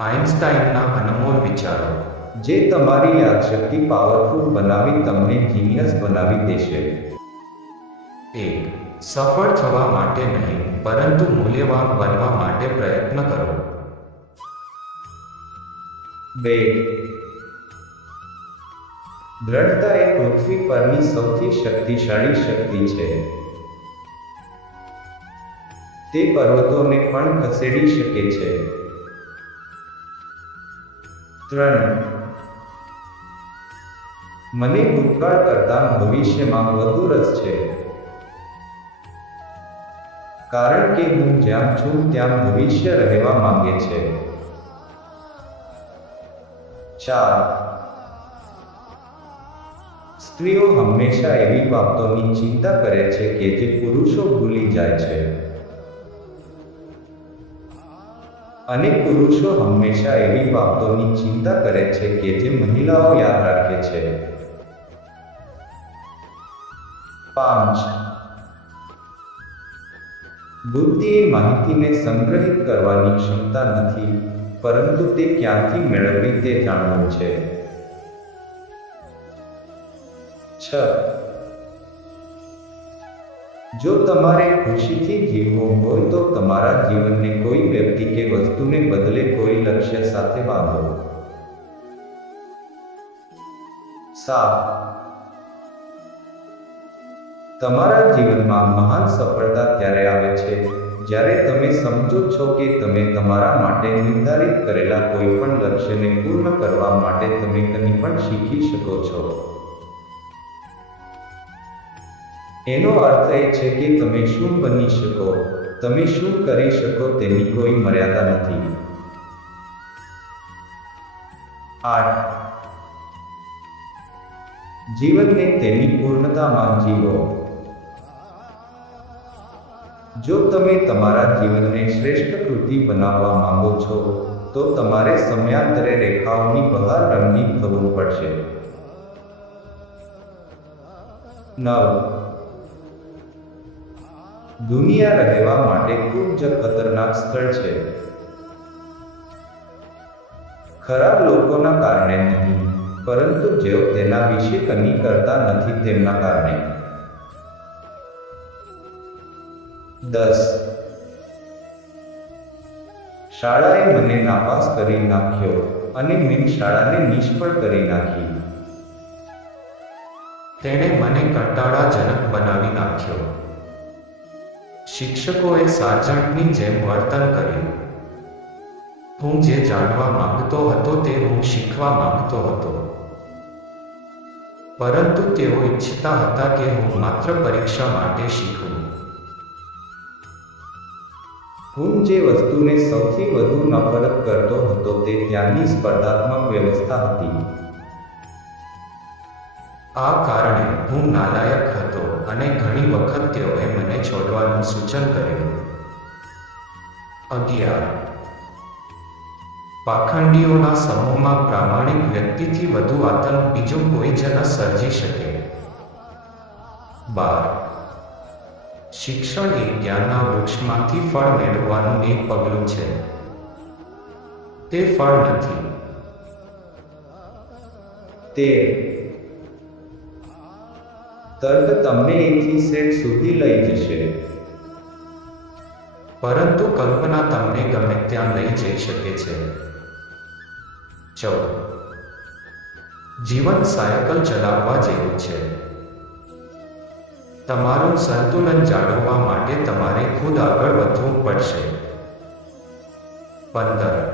આઇન્સ્ટાઈનના અનમોલ વિચારો. જે તમારી યાદશક્તિ પાવરફુલ બનાવી તમને જીનિયસ બનાવી દેશે. 1. સફળ થવા માટે નહીં, પરંતુ મૂલ્યવાન બનવા માટે પ્રયત્ન કરો. 2. દ્રઢતા એ પૃથ્વી પરની સૌથી શક્તિશાળી શક્તિ છે. તે પર્વતોને પણ ખસેડી શકે છે. 3. મને ભૂતકાળ કરતાં ભવિષ્યમાં વધુ રસ છે, કારણ કે હું જ્યાં છું ત્યાં ભવિષ્ય રહેવા માંગે છે. 4. સ્ત્રીઓ હંમેશા એવી બાબતોની ચિંતા કરે છે કે જે પુરુષો ભૂલી જાય છે, અને પુરુષો હંમેશા એવી બાબતોની ચિંતા કરે છે કે જે મહિલાઓ યાદ રાખે છે. 5. બુદ્ધિ એ માહિતીને સંગ્રહિત કરવાની ક્ષમતા નથી, પરંતુ તે ક્યાંથી મેળવવી તે જાણવું છે. 6. જો તમારે ખુશીથી જીવવું હોય તો તમારા જીવનને કોઈ વ્યક્તિ કે વસ્તુને બદલે કોઈ લક્ષ્ય સાથે બાંધો. 7. તમારા જીવનમાં મહાન સફળતા ત્યારે આવે છે જ્યારે તમે સમજો છો કે તમે તમારા માટે નિર્ધારિત કરેલા કોઈ પણ લક્ષ્યને પૂર્ણ કરવા માટે તમે કંઈ પણ શીખી શકો છો. એનો અર્થ એ છે કે તમે શું બની શકો, તમે શું કરી શકો તેની કોઈ મર્યાદા નથી. 8. જીવનને તેની પૂર્ણતામાં જીવો. જો તમે તમારા જીવનને શ્રેષ્ઠ કૃતિ બનાવવા માંગો છો, તો તમારે સમયાંતરે રેખાઓની બહાર રંગીન થવું પડશે. 9. દુનિયા રહેવા માટે ખૂબ જ ખતરનાક સ્થળ છે. ખરાબ લોકોના કારણે નહીં, પરંતુ જેઓ તેના વિશે કંઈ કરતા નથી તેમના કારણે. 10. શાળાએ મને નાપાસ કરી નાખ્યો અને મેં શાળાને નિષ્ફળ કરી નાખી. તેણે મને કંટાળાજનક બનાવી નાખ્યો. શિક્ષકોએ સાર્જન્ટની જેમ વર્તન કર્યું. હું જે જાણવા માંગતો હતો તે હું શીખવા માંગતો હતો, પરંતુ તેઓ ઈચ્છતા હતા કે હું માત્ર પરીક્ષા માટે શીખું. હું જે વસ્તુને સૌથી વધુ નફરત કરતો હતો તે ત્યાંની સ્પર્ધાત્મક વ્યવસ્થા હતી. આ કારણે હું નાલાયક હતો અને ઘણી વખત તેઓએ મને છોડવાનું સૂચન કર્યું. 11. પાખંડીઓના સમૂહમાં પ્રામાણિક વ્યક્તિથી વધુ આતંક બીજું કોઈ જ ન સર્જી શકે. 12. શિક્ષણ એ જ્ઞાનના વૃક્ષમાંથી ફળ મેળવવાનું એક પગલું છે, તે ફળ નથી. 13. તર્ક તમને એથી સેટ સુધી લઈ જશે, પરંતુ કલ્પના તમને ગમે ત્યાં લઈ જઈ શકે છે. 14. જીવન સાયકલ ચલાવવા જેવું છે. તમારું સંતુલન જાળવવા માટે તમારે ખુદ આગળ વધવું પડશે. 15.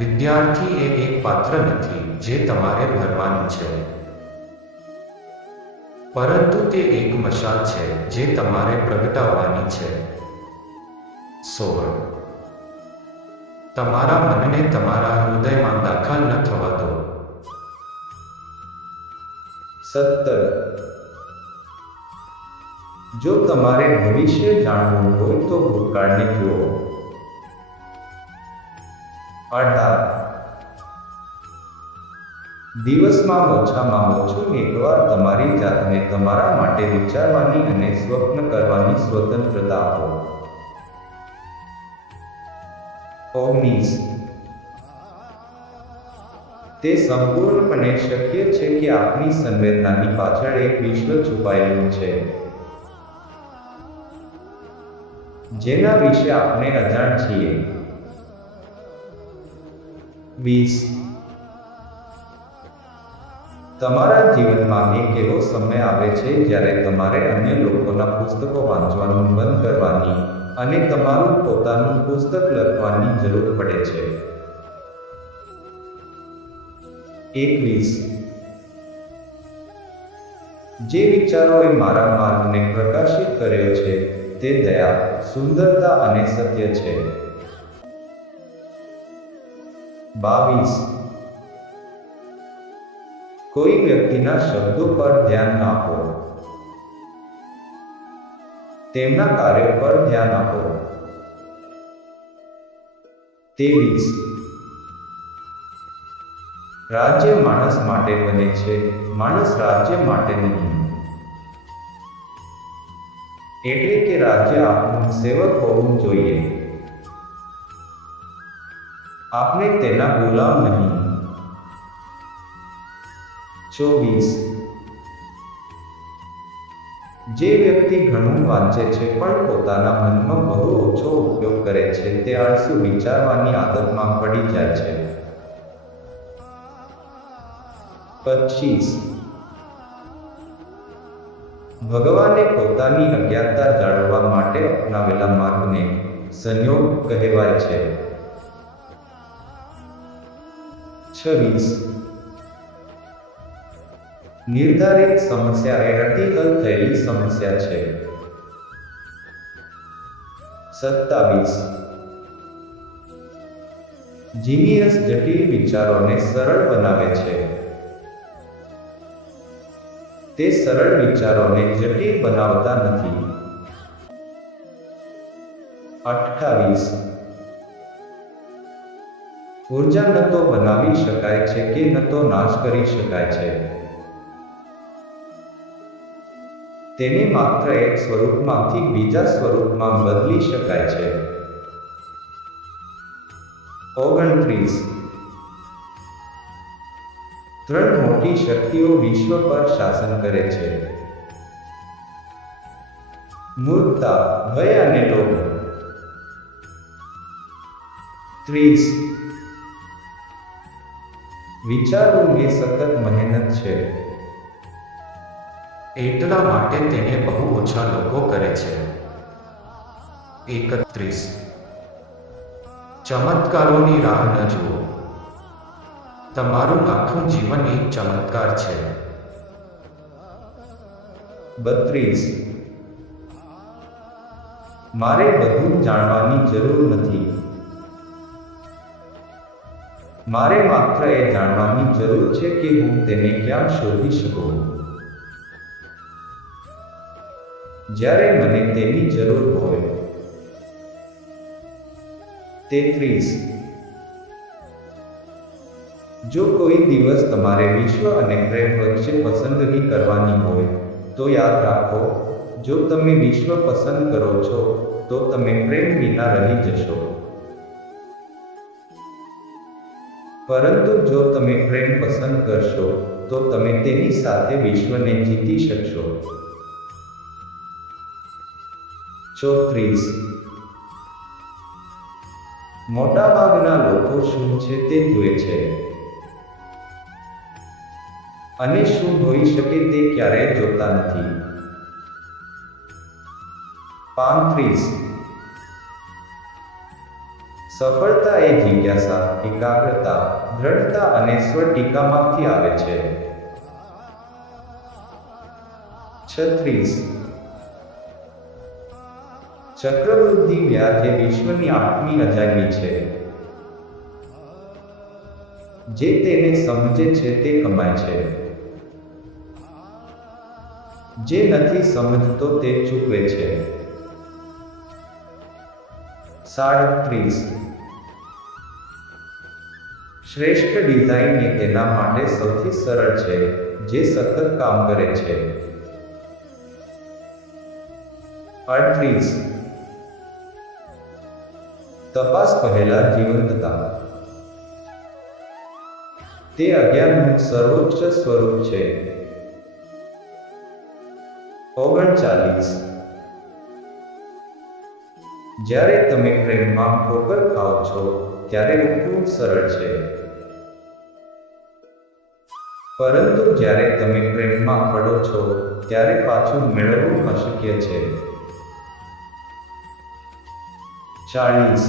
વિદ્યાર્થી એ એક પાત્ર નથી જે તમારે ભરવાનું છે, પરંતુ તે એક મશાલ છે જે તમારે પ્રગટાવવાની છે. 16. તમારા મનને તમારા હૃદયમાં દાખલ ન થવા દો. 17. જો તમારે ભવિષ્ય જાણવું હોય તો ભૂતકાળને જુઓ. 18. દિવસમાં ઓછામાં ઓછું એકવાર તમારી જાતને તમારા માટે વિચારવાની અને સ્વપ્ન કરવાની સ્વતંત્રતા આપો. 19. તે સંપૂર્ણપણે શક્ય છે કે આપણી સંવેદનાની પાછળ એક વિશ્વ છુપાયેલું છે, જેના વિશે આપણે અજાણ છીએ. 20. તમારા જીવનમાં એક એવો સમય આવે છે જ્યારે તમારે અન્ય લોકોના પુસ્તકો વાંચવાનું બંધ કરવાની અને તમારું પોતાનું પુસ્તક લખવાની જરૂર પડે છે. 21. જે વિચારોએ મારા માર્ગને પ્રકાશિત કર્યો છે તે દયા, સુંદરતા અને સત્ય છે. 22. કોઈ વ્યક્તિના શબ્દો પર ધ્યાન આપો, તેમના કાર્ય પર ધ્યાન આપો. 23. રાજ્ય માણસ માટે બને છે, માણસ રાજ્ય માટે નહીં. એટલે કે રાજ્ય આપણું સેવક હોવું જોઈએ, આપણે તેના ગુલામ નહીં. 24. જે વ્યક્તિ ઘણું વાંચે છે પણ પોતાના મનમાં બહુ ઓછો ઉપયોગ કરે છે તે આળસુ વિચારવાની આદતમાં પડી જાય છે. 25. ભગવાને પોતાની અજ્ઞાતતા જાળવવા માટે અપનાવેલા માર્ગને સંયોગ કહેવાય છે. 26. નિર્ધારિત સમસ્યા એ અતિ હલ થયેલી સમસ્યા છે. 27. જીનિયસ જટિલ વિચારોને સરળ બનાવે છે, તે સરળ વિચારોને જટિલ બનાવતા નથી. 28. ઉર્જા ન તો બનાવી શકાય છે કે ન તો નાશ કરી શકાય છે, તેને માત્ર એક સ્વરૂપમાંથી બીજા સ્વરૂપમાં બદલી શકાય છે. 29. ત્રણ મોટી શક્તિઓ વિશ્વ પર શાસન કરે છે: મૂર્ખતા, ભય અને લોભ. 30. વિચારવું એ સખત મહેનત છે, એટલા માટે તેને બહુ ઓછા લોકો કરે છે. 31. ચમત્કારોની રાહ ન જુઓ, તમારું આખું જીવન એક ચમત્કાર છે. 32. મારે બધું જાણવાની જરૂર નથી, મારે માત્ર એ જાણવાની જરૂર છે કે હું તેને ક્યાં શોધી શકું, જ્યારે મને તેની જરૂર હોય. 33. જો કોઈ દિવસ તમારે વિશ્વ અને પ્રેમ વચ્ચે પસંદગી કરવાની હોય તો યાદ રાખો, જો તમે વિશ્વ પસંદ કરો છો તો તમે પ્રેમ વિના રહી જશો, પરંતુ જો તમે પ્રેમ પસંદ કરશો તો તમે તેની સાથે વિશ્વને જીતી શકશો. 34. મોટાભાગના લોકો શું છે તે જુએ છે અને શું હોઈ શકે તે ક્યારેય જોતા નથી. 35. સફળતા એ જિજ્ઞાસા, એકાગ્રતા, દ્રઢતા અને સ્વટીકામાંથી આવે છે. 36. ચક્રવૃદ્ધિ વ્યાજ એ વિશ્વની 8મી અજાયબી છે. જે તેને સમજે છે તે કમાય છે, જે નથી સમજતો તે ચૂકવે છે. 37. શ્રેષ્ઠ ડિઝાઇન એ તેના માટે સૌથી સરળ છે જે સતત કામ કરે છે. 38. તપાસ પહેલા જીવંતતા. તે અજ્ઞાનનું સર્વોચ્ચ સ્વરૂપ છે. 39. જ્યારે તમે પ્રેમમાં ઠોકર ખાઓ છો ત્યારે ઉઠવું સરળ છે, પરંતુ જ્યારે તમે પ્રેમમાં પડો છો ત્યારે પાછું મેળવવું અશક્ય છે. 40.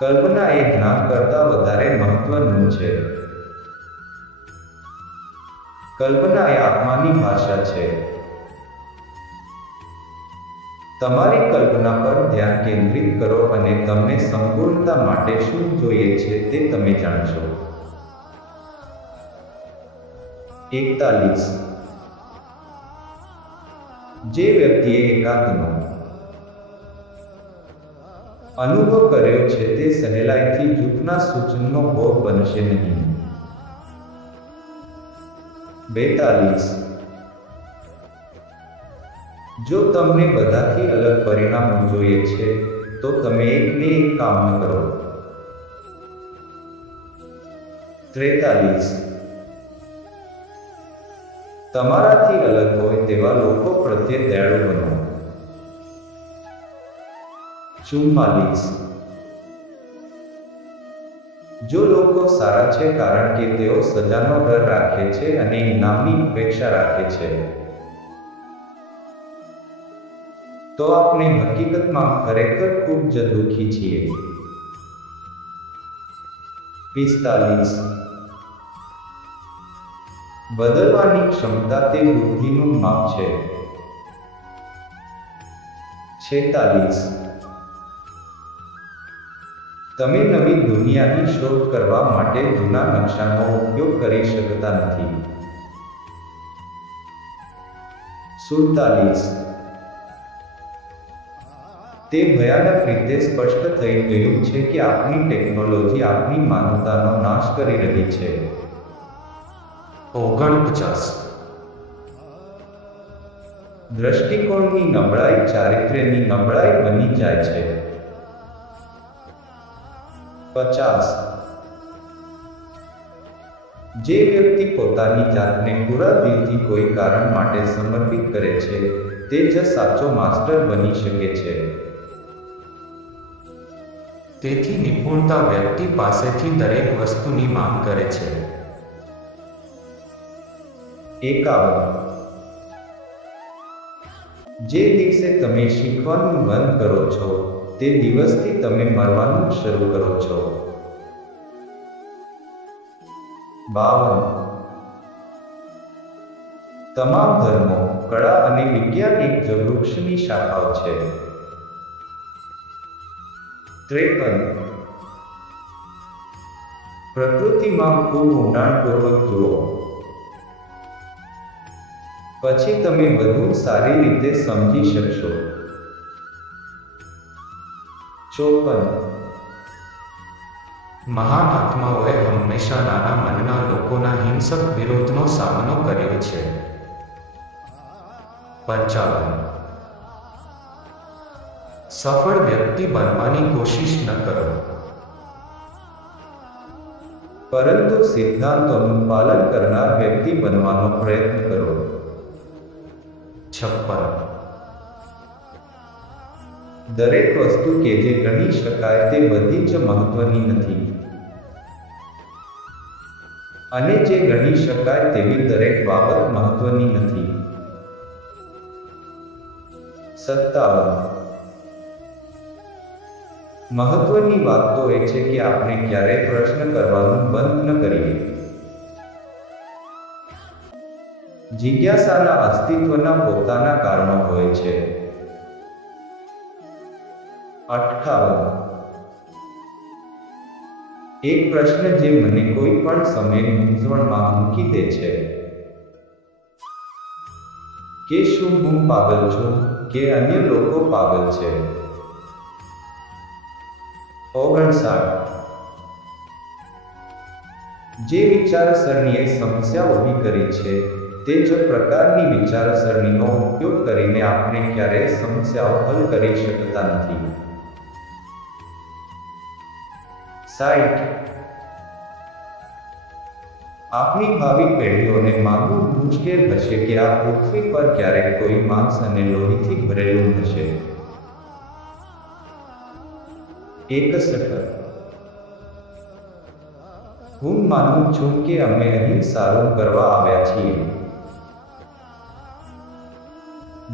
કલ્પના એ જ્ઞાન કરતાં વધારે મહત્વનું છે. કલ્પના એ આત્માની ભાષા છે. તમારી કલ્પના પર ધ્યાન કેન્દ્રિત કરો અને તમને સંપૂર્ણતા માટે શું જોઈએ છે તે તમે જાણશો. 41. જે વ્યક્તિએ એકાંતનો અનુભવ કર્યો છે તે સહેલાઈથી જૂથના સૂચનનો ભોગ બનશે નહીં. 42. જો તમને બધાથી અલગ પરિણામો જોઈએ છે તો તમે એકને એક કામ ન કરો. 43. તમારાથી અલગ હોય તેવા લોકો પ્રત્યે દયાળુ બનો. 44. જો લોકો સારા છે કારણ કે તેઓ સજાનો ડર રાખે છે અને ઇનામની અપેક્ષા રાખે છે, તો આપણે હકીકતમાં ખરેખર ખૂબ જ દુઃખી છીએ. 45. બદલવાની ક્ષમતા તે બુદ્ધિનું માપ છે. 46. તમે નવી દુનિયાની શોધ કરવા માટે જૂના નકશાનો ઉપયોગ કરી શકતા નથી. 47. તે ભયાનક રીતે સ્પષ્ટ થઈ ગયું છે કે આપણી ટેકનોલોજી આપણી માનવતાનો નાશ કરી રહી છે. 49. દ્રષ્ટિકોણની નબળાઈ ચારિત્ર્યની નબળાઈ બની જાય છે. 50. જે વ્યક્તિ પોતાની જાતને પૂરા દિલથી કોઈ કારણ માટે સમર્પિત કરે છે તે જ સાચો માસ્ટર બની શકે છે. તેથી નિપુણતા વ્યક્તિ પાસેથી દરેક વસ્તુની માંગ કરે છે. 51. જે દિવસે તમે શીખવાનું બંધ કરો છો તે દિવસથી તમે મરવાનું શરૂ કરો છો. 52. તમામ ધર્મો, કળા અને વિજ્ઞાન એક જ વૃક્ષની શાખાઓ છે. 53. પ્રકૃતિમાં ખૂબ ઊંડાણપૂર્વક જુઓ, પછી તમે વધુ સારી રીતે સમજી શકશો. 54. મહાન આત્માઓએ હંમેશા નાના મનના લોકોના હિંસક વિરોધનો સામનો કર્યો છે. 55. સફળ વ્યક્તિ બનવાની કોશિશ ન કરો, પરંતુ સિદ્ધાંતોનું પાલન કરનાર વ્યક્તિ બનવાનો પ્રયત્ન કરો. 56. દરેક વસ્તુ કે જે ગણી શકાય તે બધી જ મહત્વની નથી, અને જે ગણી શકાય તેવી દરેક બાબત મહત્વની નથી. 57. મહત્વની વાત તો એ છે કે આપણે ક્યારેય પ્રશ્ન કરવાનું બંધ ન કરીએ. જિજ્ઞાસાના અસ્તિત્વના પોતાના કારણો હોય છે. 58. એક પ્રશ્ન જે મને કોઈ પણ સમયે મૂંઝવણમાં મૂકી દે છે કે શું હું પાગલ છું કે અન્ય લોકો પાગલ છે. 59. જે વિચારસરણીએ સમસ્યા ઊભી કરી છે તે જ પ્રકારની વિચારસરણીનો ઉપયોગ કરીને આપણે ક્યારેય સમસ્યાઓ હલ કરી શકતા નથી. 60. આપણી ભાવિ પેઢીઓને માનવું મુશ્કેલ હશે કે આ પૃથ્વી પર ક્યારેક કોઈ માંસ અને લોહીથી ભરેલું હશે. 61. હું માનું છું કે અમે અહીં સારું કરવા આવ્યા છીએ.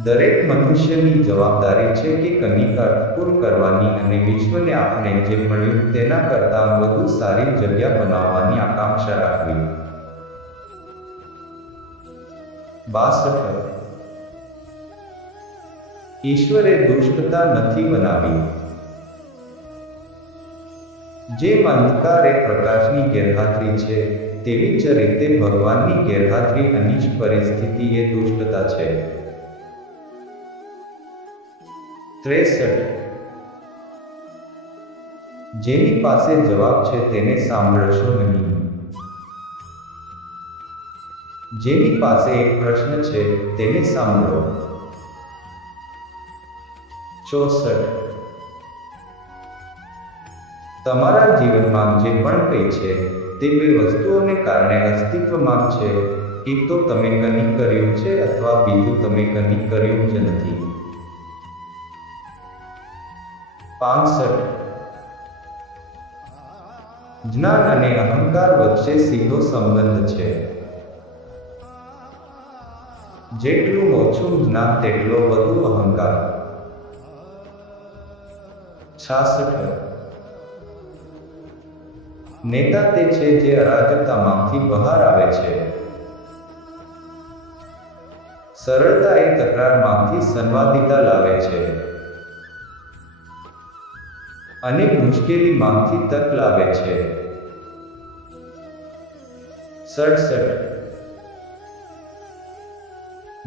દરેક મનુષ્યની જવાબદારી છે કે કંઈક અર્થપૂર્ણ કરવાની અને વિશ્વને આપણે જે મળ્યું તેના કરતાં વધુ સારી જગ્યા બનાવવાની આકાંક્ષા રાખવી. 62. ઈશ્વરે દુષ્ટતા નથી બનાવી. જેમ અંધકાર એ પ્રકાશની ગેરહાજરી છે, તેવી જ રીતે ભગવાનની ગેરહાજરી અનિષ્ટ પરિસ્થિતિ એ દુષ્ટતા છે. 63. જેની પાસે જવાબ છે તેને સાંભળશો નહીં. જેની પાસે એક પ્રશ્ન છે તેને સાંભળો. 64. તમારા જીવનમાં જે પણ કંઈ છે તે બે વસ્તુઓને કારણે અસ્તિત્વમાં છે. એક તો તમે કંઈક કર્યું છે અથવા બીજું તમે કંઈક કર્યું જ નથી. 65. જ્ઞાન અને અહંકાર વચ્ચે સીધો સંબંધ છે. જેટલું ઓછું જ્ઞાન તેટલો વધુ અહંકાર. 66. નેતા તે છે જે અરાજકતામાંથી બહાર આવે છે. સરળતા એ તકરારમાંથી સંવાદિતા લાવે છે. અને મુશ્કેલીમાંથી તક લાવે છે. 67.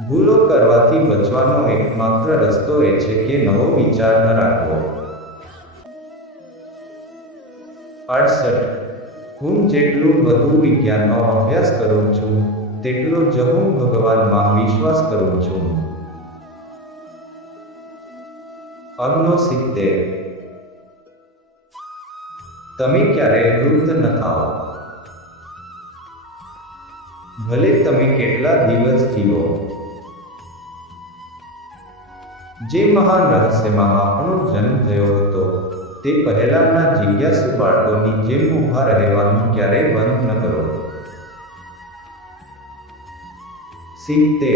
ભૂલો કરવાથી બચવાનો એકમાત્ર રસ્તો એ છે કે નવો વિચાર ન રાખવો. 68. હું જેટલું વધુ વિજ્ઞાનનો અભ્યાસ કરું છું તેટલો જ હું ભગવાનમાં વિશ્વાસ કરું છું. 69. તમે ક્યારેય વૃદ્ધ ન થાઓ. ભલે તમે કેટલા દિવસ જીવો. જે મહાન રહસ્યમાં આપણો જન્મ થયો હતો તે પહેલાંના જિજ્ઞાસુ બાળકોની જેમ ઊભા રહેવાનું ક્યારેય બંધ ન કરો. 70.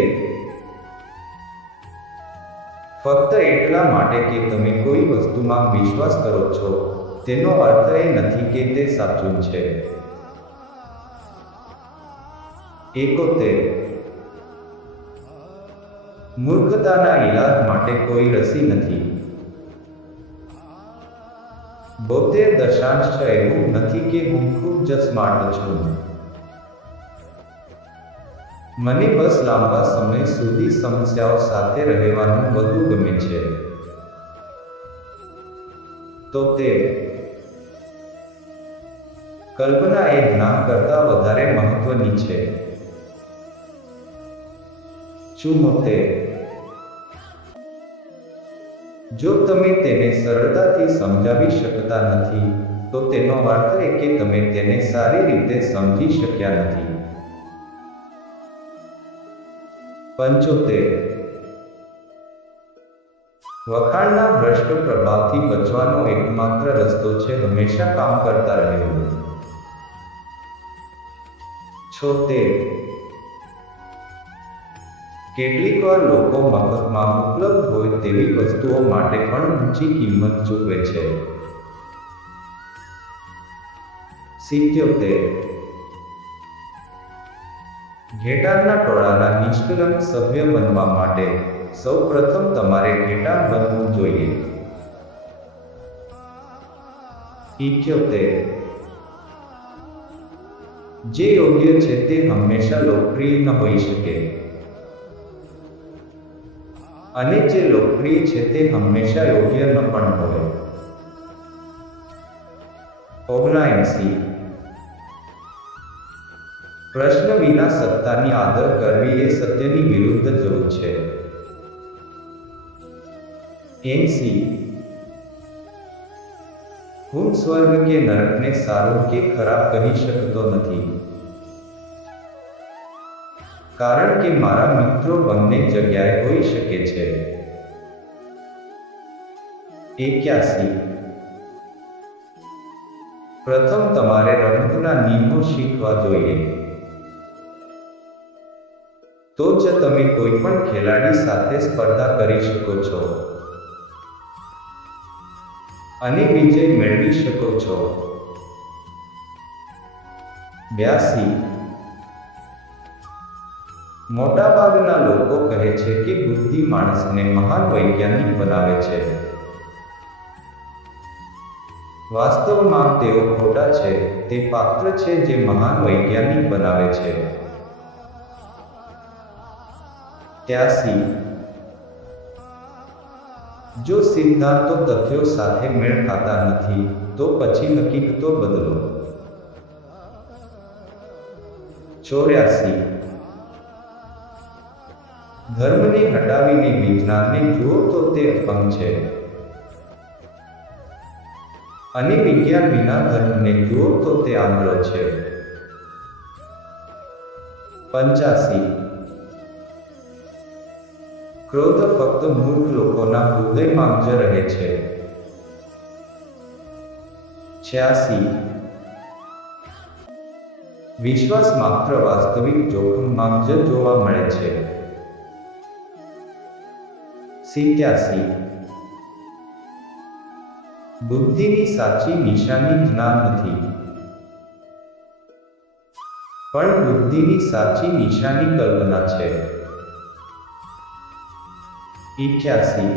ફક્ત એટલા માટે કે તમે કોઈ વસ્તુમાં વિશ્વાસ કરો છો તેનો અર્થ એ નથી કે તે સાચું છે. 71. મૂર્ખતાના ઈલાજ માટે કોઈ રસી નથી. 72. એવું નથી કે હું ખૂબ જ સ્માર્ટ છું. મને બસ લાંબા સમય સુધી સમસ્યાઓ સાથે રહેવાનું વધુ ગમે છે. 73. કલ્પના એ જ્ઞાન કરતાં વધારે મહત્વની છે. 74. જો તમે તેને સરળતાથી સમજાવી શકતા નથી તો તેનો અર્થ એ કે તમે તેને સારી રીતે સમજી શક્યા નથી. 75. વખાણના ભ્રષ્ટ પ્રભાવથી બચવાનો એકમાત્ર રસ્તો છે હંમેશા કામ કરતા રહેવું. 76. કેટલીકવાર લોકો મફતમાં ઉપલબ્ધ હોય તેવી વસ્તુઓ માટે પણ ઊંચી કિંમત ચૂકવે છે. 77. ઘેટાંના ટોળાના નિષ્કલંક સભ્ય બનવા માટે સૌપ્રથમ તમારે ઘેટાં બનવું જોઈએ. 78. જે યોગ્ય છે તે હંમેશા લોકપ્રિય ન હોઈ શકે. અને જે લોકપ્રિય છે તે હંમેશા યોગ્ય ન પણ હોય. 79. પ્રશ્ન વિના સત્તાની આદર કરવી એ સત્યની વિરુદ્ધ જવું છે. 80. હું સ્વર્ગ કે નરકને સારું કે ખરાબ કહી શકતો નથી. કારણ કે મારા મિત્રો બંને જગ્યાએ હોઈ શકે છે. 81. પ્રથમ તમારે રમતના નિયમો શીખવા જોઈએ. તો જ તમે કોઈ પણ ખેલાડી સાથે સ્પર્ધા કરી શકો છો અને વિજય મેળવી શકો છો. 82. મોટાભાગના લોકો કહે છે કે બુદ્ધિ માણસને મહાન વૈજ્ઞાનિક બનાવે છે. વાસ્તવમાં તેઓ ખોટા છે. તે પાત્ર છે જે મહાન વૈજ્ઞાનિક બનાવે છે. 83. જો સિદ્ધાંતો તથ્યો સાથે મેળ ખાતા નથી તો પછી હકીકતો બદલો. 84. ધર્મને હટાવીને વિજ્ઞાનને જુઓ તો તે અપંગ છે અને વિજ્ઞાન વિના ધર્મને જુઓ તો તે આંધળો છે. 85. ક્રોધ ફક્ત મૂર્ખ લોકોના હૃદયમાં જ રહે છે. 86. વિશ્વાસ માત્ર વાસ્તવિક જોખમમાં જ જોવા મળે છે. 87. બુદ્ધિની સાચી નિશાની જ્ઞાન નથી, પણ બુદ્ધિની સાચી નિશાની કલ્પના છે. 88.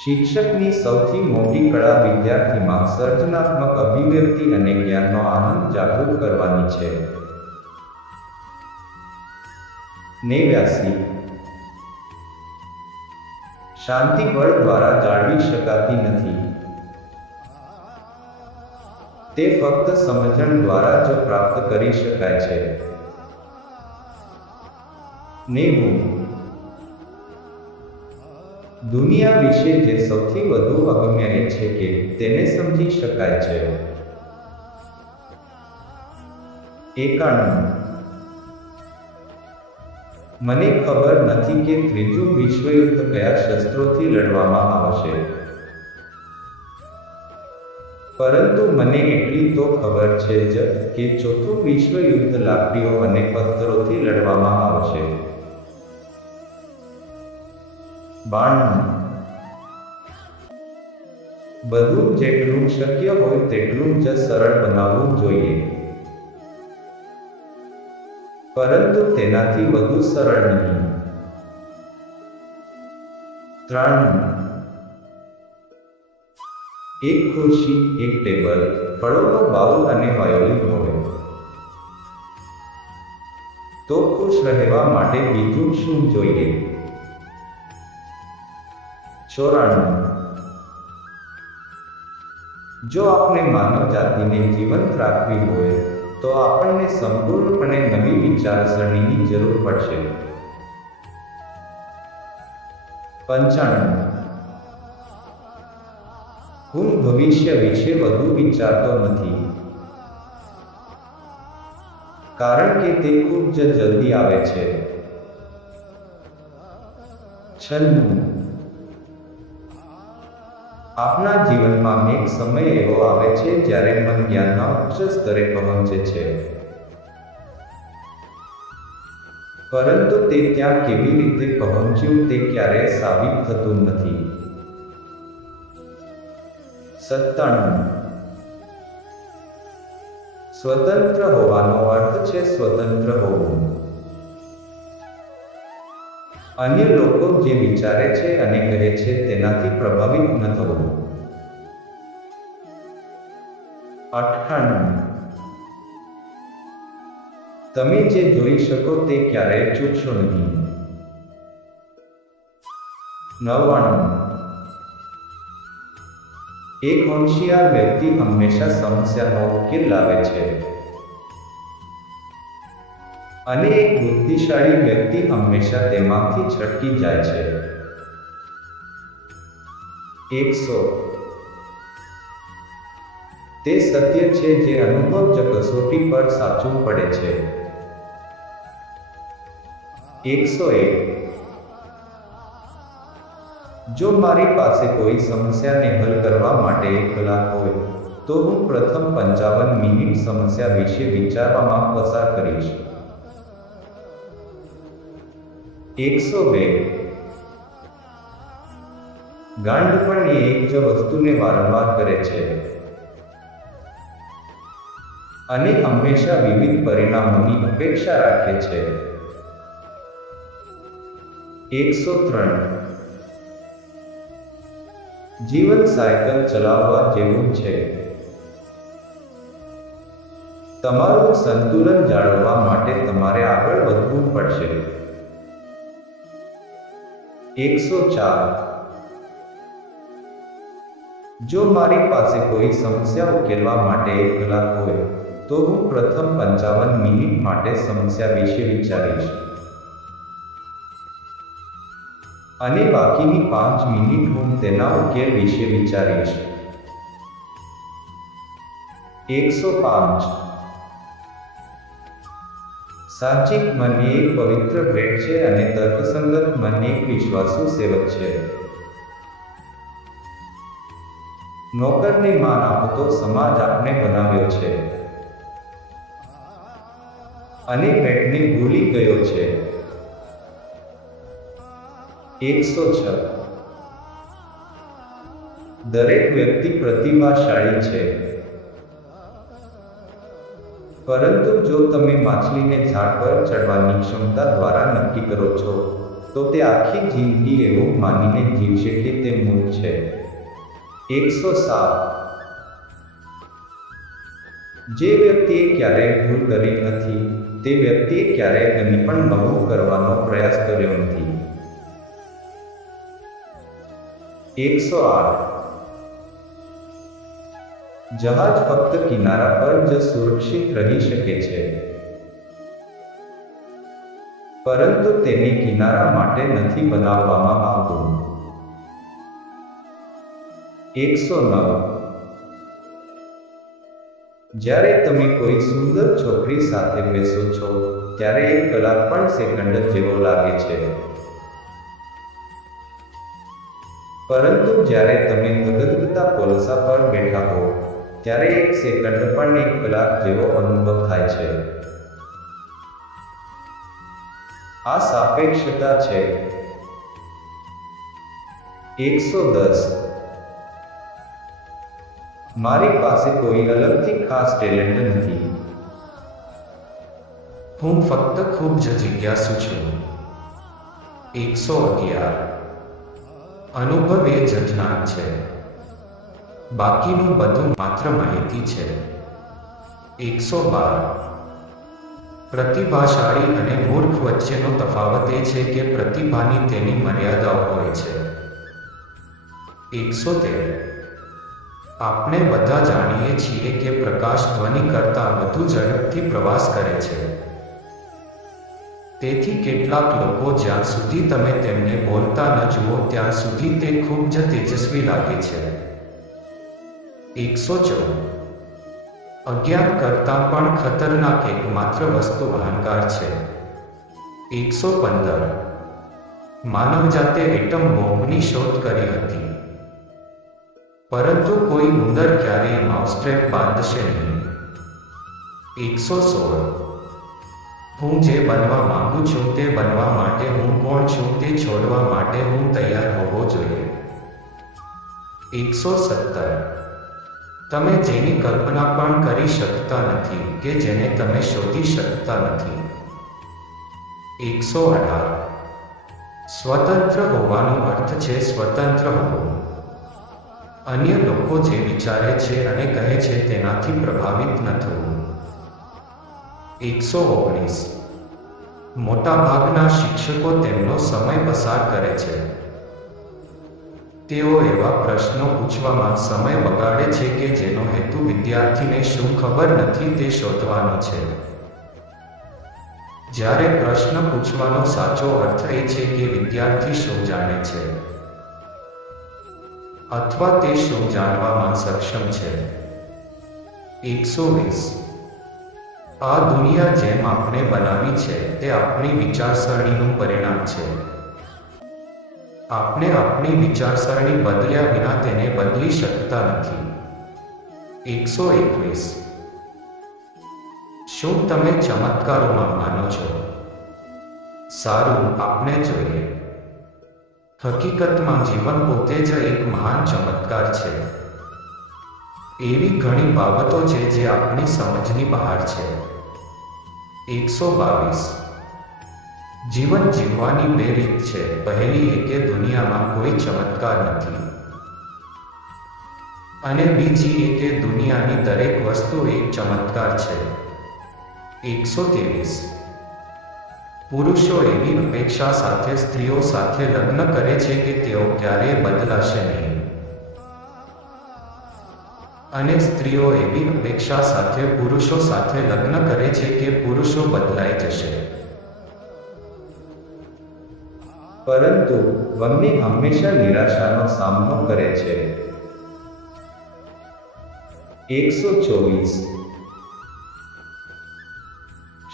શિક્ષકની સૌથી મોટી કળા વિદ્યાર્થીમાં સર્જનાત્મક અભિવ્યક્તિ અને જ્ઞાનનો આનંદ જાગૃત કરવાની છે. 89. શાંતિ બળ દ્વારા જાળવી શકાતી નથી. તે ફક્ત સમજણ દ્વારા જ પ્રાપ્ત કરી શકાય છે. 90. દુનિયા વિશે જે સૌથી વધુ અગમ્ય એ છે કે તેને સમજી શકાય છે. 91. મને ખબર નથી કે ત્રીજું વિશ્વયુદ્ધ કયા શસ્ત્રોથી લડવામાં આવશે, પરંતુ મને એટલી તો ખબર છે જ કે ચોથું વિશ્વયુદ્ધ લાકડીઓ અને પથ્થરોથી લડવામાં આવશે. 92. બધું જેટલું શક્ય હોય તેટલું જ સરળ બનાવવું જોઈએ, પરંતુ તેનાથી વધુ સરળ નહીં. 93. એક ખુરશી, એક ટેબલ, ફળોનો બાઉલ અને વાયોલિન હોય તો ખુશ રહેવા માટે બીજું શું જોઈએ? 94. જો આપણે માનવ જાતિને જીવંત રાખવી હોય તો આપણને સંપૂર્ણપણે નવી વિચારસરણીની જરૂર પડશે. 95. હું ભવિષ્ય વિશે વધુ વિચારતો નથી, કારણ કે તે ખૂબ જ જલ્દી આવે છે. 96. આપણા જીવનમાં એક સમય એવો આવે છે જ્યારે મન જ્ઞાનના ઉચ્ચ સ્તરે પહોંચે છે, પરંતુ તે ત્યાં કેવી રીતે પહોંચ્યું તે ક્યારેય સાબિત થતું નથી. 97. સ્વતંત્ર હોવાનો અર્થ છે સ્વતંત્ર હોવું. અન્ય લોકો જે વિચારે છે અને કહે છે તેનાથી પ્રભાવિત ન થવું. 98. તમે જે જોઈ શકો તે ક્યારેય ચૂકશો નહીં. 99. એક હોશિયાર વ્યક્તિ હંમેશા સમસ્યાનો ઉકેલ લાવે છે અને એક બુદ્ધિશાળી વ્યક્તિ હંમેશા તેમાંથી છટકી જાય છે. 100. તે સત્ય છે જે અનુભવ જ કસોટી પર સાચું પડે છે. 101. જો મારી પાસે કોઈ સમસ્યાને હલ કરવા માટે 1 કલાક હોય તો હું પ્રથમ 55 મિનિટ સમસ્યા વિશે વિચારવામાં પસાર કરીશ. 102. ગાંડપણ એ એક જ વસ્તુને વારંવાર કરે છે અને હંમેશા વિવિધ પરિણામોની અપેક્ષા રાખે છે. 103. જીવન સાયકલ ચલાવવા જેવું છે. તમારું સંતુલન જાળવવા માટે તમારે આગળ વધવું પડશે. 104. જો મારી પાસે કોઈ સમસ્યા ઉકેલવા માટે 1 કલાક હોય તો હું પ્રથમ 55 મિનિટ માટે સમસ્યા વિશે વિચારીશ અને બાકીની 5 મિનિટ હું તેના ઉકેલ વિશે વિચારીશ. 105. સાહજિક મન એ એક પવિત્ર ભેટ છે અને તર્કસંગત મન એક વિશ્વાસુ સેવક છે. નોકરને માન આપતો સમાજ આપણે બનાવ્યો છે અને ભેટને ભૂલી ગયો છે. 106. દરેક વ્યક્તિ પ્રતિભાશાળી છે, પરંતુ જો તમે માછલીને ઝાડ પર ચડવાની ક્ષમતા દ્વારા નક્કી કરો છો તો તે આખી જિંદગી એવું માનીને જીવશે કે તે મૂર્ખ છે. 107. જે વ્યક્તિએ ક્યારેય ભૂલ કરી નથી તે વ્યક્તિએ ક્યારેય કંઈ પણ નવું કરવાનો પ્રયાસ કર્યો નથી. 108. જહાજ ફક્ત કિનારા પર જ સુરક્ષિત રહી શકે છે, પરંતુ તેને કિનારા માટે નથી બનાવવામાં આવતું. 109. જ્યારે તમે કોઈ સુંદર છોકરી સાથે બેસો છો ત્યારે 1 કલાક પણ સેકન્ડ જેવો લાગે છે, પરંતુ જ્યારે તમે ધગધગતા કોલસા પર બેઠા હો ત્યારે 1 સેકન્ડ પણ 1 કલાક જેવો અનુભવ થાય છે. આ સાપેક્ષતા છે. 110. મારી પાસે કોઈ અલગથી ખાસ ટેલેન્ટ નથી. હું ફક્ત ખૂબ જ જિજ્ઞાસુ છું. 111. અનુભવ એ જ જ્ઞાન છે, બાકીનું બધું માત્ર માહિતી છે. 112. પ્રતિભાશાળી અને મૂર્ખ વચ્ચેનો તફાવત એ છે કે પ્રતિભાની તેની મર્યાદાઓ હોય છે. 113. આપણે બધા જાણીએ છીએ કે પ્રકાશ ધ્વનિ કરતાં વધુ ઝડપથી પ્રવાસ કરે છે. તેથી કેટલાક લોકો જ્યાં સુધી તમે તેમને બોલતા ન જુઓ ત્યાં સુધી તે ખૂબ જ તેજસ્વી લાગે છે. 114. અજ્ઞાન કરતાં પણ ખતરનાક એકમાત્ર વસ્તુ અહંકાર છે. 115. માનવજાતે એટમ બોમ્બની શોધ કરી હતી, પરંતુ કોઈ ઉંદર ક્યારેય માઉસટ્રેપ બાંધશે નહીં. 116. હું જે બનવા માંગુ છું તે બનવા માટે હું કોણ છું તે છોડવા માટે હું તૈયાર હોવો જોઈએ. 117. તમે જેની કલ્પના પણ કરી શકતા નથી કે જેને તમે શોધી શકતા નથી. 118. સ્વતંત્ર હોવાનો અર્થ છે સ્વતંત્ર હોવું. અન્ય લોકો જે વિચારે છે અને કહે છે તેનાથી પ્રભાવિત ન થવું. 119. મોટાભાગના શિક્ષકો તેમનો સમય પસાર કરે છે. તેઓ એવા પ્રશ્નો પૂછવામાં સમય બગાડે છે કે જેનો હેતુ વિદ્યાર્થીને શું ખબર નથી તે શોધવાનો છે. જ્યારે પ્રશ્ન પૂછવાનો સાચો અર્થ એ છે કે વિદ્યાર્થી શું જાણે છે અથવા તે શું જાણવામાં સક્ષમ છે. 120. આ દુનિયા જેમ આપણે બનાવી છે તે આપણી વિચારસરણીનું પરિણામ છે. આપણે આપણી વિચારસરણી બદલ્યા વિના તેને બદલી શકતા નથી. 121. શું તમે ચમત્કારોમાં માનો છો? સારું, આપણે જોઈએ. હકીકતમાં જીવન પોતે જ એક મહાન ચમત્કાર છે. એવી ઘણી બાબતો છે જે આપણી સમજની બહાર છે. 122. જીવન જીવવાની બે રીત છે. પહેલી એ કે દુનિયામાં કોઈ ચમત્કાર નથી, અને બીજી એ કે દુનિયાની દરેક વસ્તુ એક ચમત્કાર છે. 123. પુરુષો એવી અપેક્ષા સાથે સ્ત્રીઓ સાથે લગ્ન કરે છે કે તેઓ ક્યારેય બદલાશે નહીં, અને સ્ત્રીઓ એવી અપેક્ષા સાથે પુરુષો સાથે લગ્ન કરે છે કે પુરુષો બદલાઈ જશે. પરંતુ બંને હંમેશા નિરાશાનો સામનો કરે છે. 124.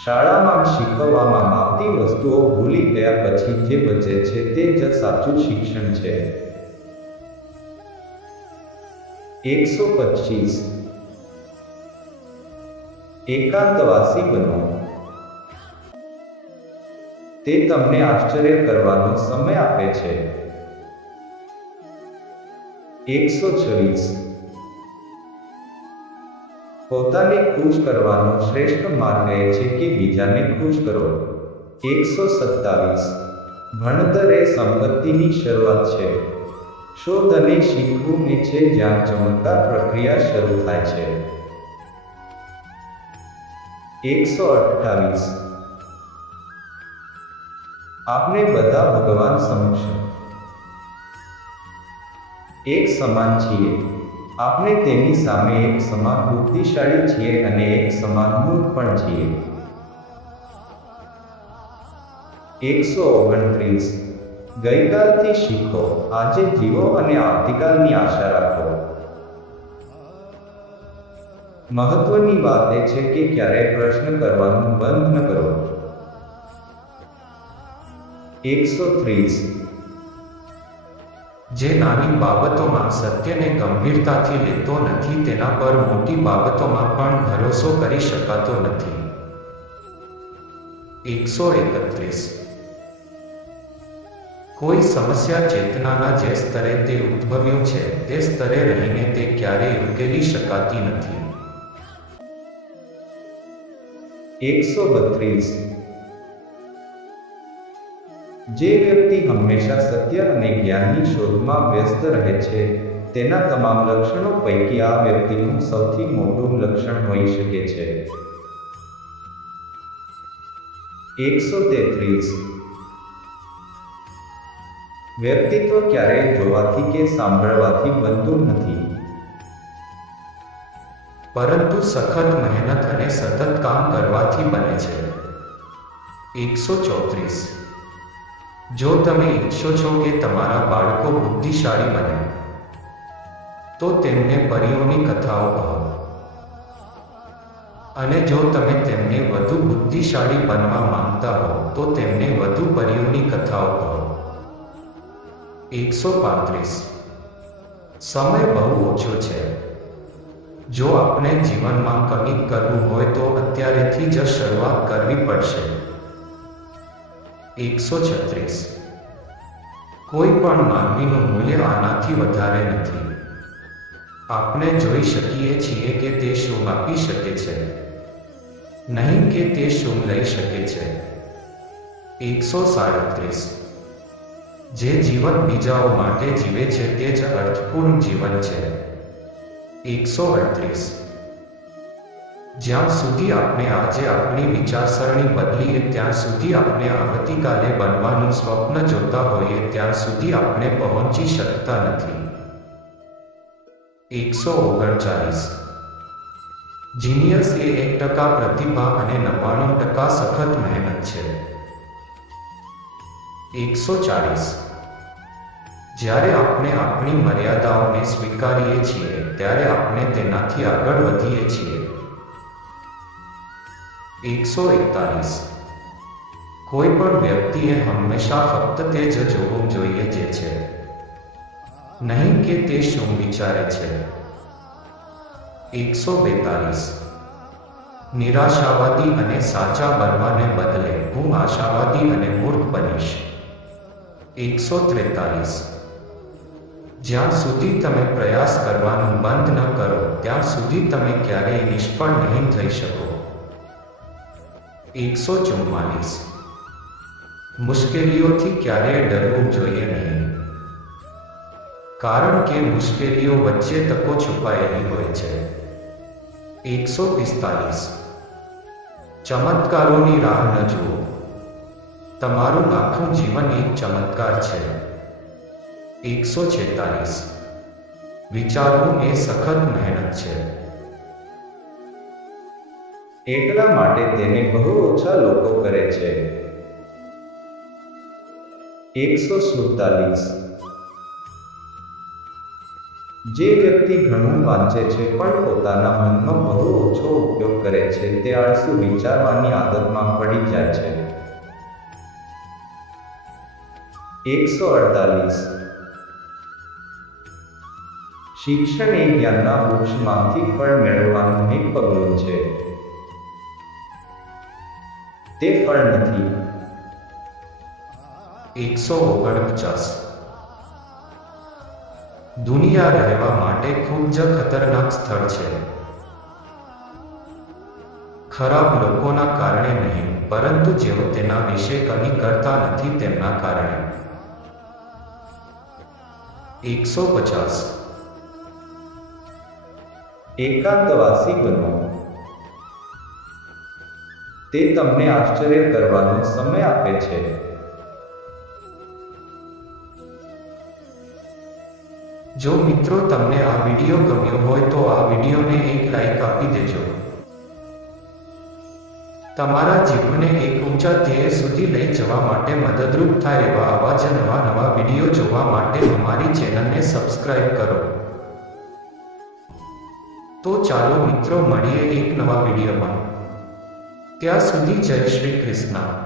શાળામાં શીખવવામાં આવતી વસ્તુઓ ભૂલી ગયા પછી જે બચે છે તે જ સાચું શિક્ષણ છે. 125. એકાંતવાસી બનો. તે તમને આશ્ચર્ય કરવાનો સમય આપે છે. 126. પોતાને ખુશ કરવાનો શ્રેષ્ઠ માર્ગ એ છે કે બીજાને ખુશ કરો. 127. ભણતર એ સંપત્તિની શરૂઆત છે. શોધ અને શીખવું એ છે જ્યાં ચમત્કાર પ્રક્રિયા શરૂ થાય છે. 128. આપણે બધા ભગવાન સમક્ષ એક સમાન છીએ. આપણે તેની સામે એક સમાન બુદ્ધિશાળી છીએ અને એક સમાન મૂર્ખ પણ છીએ. 129. ગઈકાલથી શીખો, આજે જીવો અને આવતીકાલની આશા રાખો. મહત્વની વાત એ છે કે ક્યારેય પ્રશ્ન કરવાનું બંધ ન કરો. 130. જે નાની બાબતોમાં સત્યને ગંભીરતાથી લેતો નથી તેના પર મોટી બાબતોમાં પણ ભરોસો કરી શકાતો નથી. 131. કોઈ સમસ્યા ચેતનાના જે સ્તરે તે ઉદ્ભવ્યું છે તે સ્તરે રહીને તે ક્યારેય ઉકેલી શકાતી નથી. 132. જે વ્યક્તિ હંમેશા સત્ય અને જ્ઞાનની શોધમાં વ્યસ્ત રહે છે તેના તમામ લક્ષણો પૈકી આ વ્યક્તિનું સૌથી મોટું લક્ષણ હોઈ શકે છે. 133. વ્યક્તિત્વ ક્યારેય જોવાથી કે સાંભળવાથી બનતું નથી, પરંતુ સખત મહેનત અને સતત કામ કરવાથી બને છે. 134. જો તમે ઈચ્છો છો કે તમારા બાળકો બુદ્ધિશાળી બને, તો તેમને પરીઓની કથાઓ કહો, અને જો તમે તેમને વધુ બુદ્ધિશાળી બનવા માંગતા હો તો તેમને વધુ પરીઓની કથાઓ કહો. 135. સમય બહુ ઓછો છે. જો આપણે જીવનમાં કંઈક કરવું હોય તો અત્યારેથી જ શરૂઆત કરવી પડશે. 136. કોઈ પણ માનવીનું મૂલ્ય આનાથી વધારે નથી. આપણે જોઈ શકીએ છીએ કે તે શું આપી શકે છે, નહીં કે તે શું લઈ શકે છે. 137. જે જીવન બીજાઓ માટે જીવે છે તે જ અર્થપૂર્ણ જીવન છે. 138. જ્યાં સુધી આપણે આજે આપણી વિચારસરણી બદલીએ ત્યાં સુધી આપણે આવતીકાલે બનવાનું સ્વપ્ન જોતા હોઈએ ત્યાં સુધી આપણે પહોંચી શકતા નથી. 139. જીનિયસ એ 1% પ્રતિભા અને 99% સખત મહેનત છે. 140. જ્યારે આપણે આપણી મર્યાદાઓને સ્વીકારીએ છીએ ત્યારે આપણે તેનાથી આગળ વધીએ છીએ. 141 કોઈ પણ વ્યક્તિએ હંમેશા ફક્ત તે જ જોવું જોઈએ જે છે, નહીં કે તે શું વિચારે છે. 142 નિરાશાવાદી અને સાચા બનવાને બદલે હું આશાવાદી અને મૂર્ખ બનીશ. 143 જ્યાં સુધી તમે પ્રયાસ કરવાનું બંધ ન કરો ત્યાં સુધી તમે ક્યારેય નિષ્ફળ નહીં થઈ શકો. 144 મુશ્કેલીઓથી ક્યારેય ડરવું જોઈએ નહીં, કારણ કે મુશ્કેલીઓ વચ્ચે તકો છુપાયેલી હોય છે. 145 ચમત્કારોની રાહ ન જુઓ, તમારું આખું જીવન એક ચમત્કાર છે. 146 વિચારવું એ સખત મહેનત છે. એટલા માટે તેને બહુ ઓછા લોકો કરે છે. 147 જે વ્યક્તિ ઘણું વાંચે છે પણ પોતાના મનનો બહુ ઓછો ઉપયોગ કરે છે તે આળસુ વિચારવાની આદતમાં પડી જાય છે. 148 શિક્ષણ એ જ્ઞાનના વૃક્ષમાંથી ફળ મેળવવાનું એક પગલું છે. તે ફળ નથી. 149 દુનિયા રહેવા માટે ખૂબ જ ખતરનાક સ્થળ છે. ખરાબ લોકોના કારણે નહીં, પરંતુ જેઓ તેના વિશે કંઈ કરતા નથી તેમના કારણે. 150 એકાંતવાસી બનો. તે તમને આશ્ચર્ય કરવાનો સમય આપે છે. જો મિત્રો તમને આ વિડીયો ગમ્યો હોય તો આ વિડીયોને એક લાઈક આપી દેજો. તમારા જીવનને એક ઊંચા ધ્યેય સુધી લઈ જવા માટે મદદરૂપ થાય એવા આવા જ નવા વિડીયો જોવા માટે અમારી ચેનલને સબસ્ક્રાઇબ કરો. તો ચાલો મિત્રો મળીએ એક નવા વિડીયોમાં. ત્યાં સુધી જય શ્રી કૃષ્ણ.